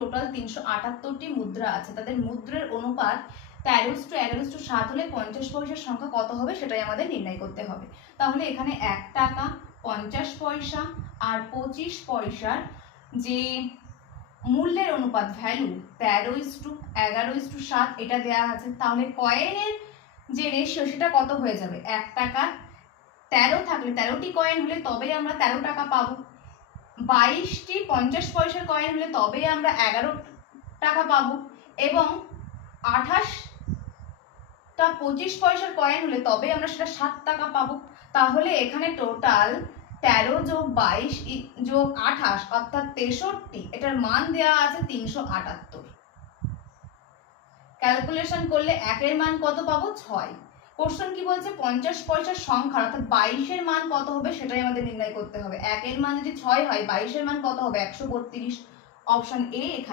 Total 378টি মুদ্রা আছে, তাদের মুদ্রার অনুপাত 13:11:7 হলে 50 পয়সার সংখ্যা কত হবে সেটাই আমাদের নির্ণয় করতে হবে। তাহলে এখানে 1 টাকা, 50 পয়সা আর 25 পয়সার যে মূল্যের অনুপাত ভ্যালু 13:11:7 এটা দেওয়া আছে। তাহলে কয়েনের যে রেশিও সেটা কত হয়ে যাবে, 1 টাকা 13 থাকলে 13টি কয়েন হলে তবেই আমরা 13 টাকা পাবো, 22টি 50 পয়সার কয়েন হলে তবেই আমরা 11 টাকা পাবো, এবং 28টা 25 পয়সার কয়েন হলে তবে আমরা সেটা 7 টাকা পাবো। তাহলে এখানে টোটাল 13 যোগ 22 যোগ 28 অর্থাৎ 63, এটার মান দেওয়া আছে 378। ক্যালকুলেশন করলে একের মান কত পাবো, 6। কোশ্চেন কি বলছে, 50 পয়সার সংখ্যা অর্থাৎ 22-এর মান কত হবে সেটাই আমাদের নির্ণয় করতে হবে। একের মান যদি 6 হয় 22-এর মান কত হবে, 132। অপশন এ এখানে